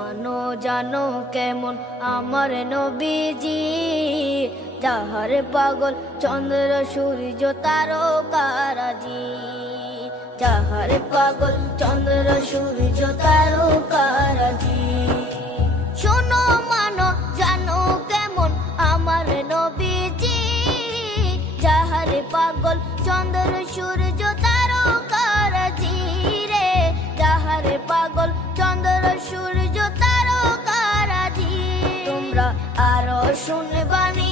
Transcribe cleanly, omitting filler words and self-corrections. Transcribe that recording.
মানো জানো কেমন আমার নবীজি, যাহার পাগল চন্দ্র সূর্য তারকারাজি, যাহার পাগল চন্দ্র সূর্য তারকারাজি। শোনো মানো জানো কেমন আমার নবীজি, যাহার পাগল চন্দ্র সূর্য তারকারাজি রে, যাহার পাগল চন্দ্র সূর্য তারকারাজি। তোমরা আরো শুনবানি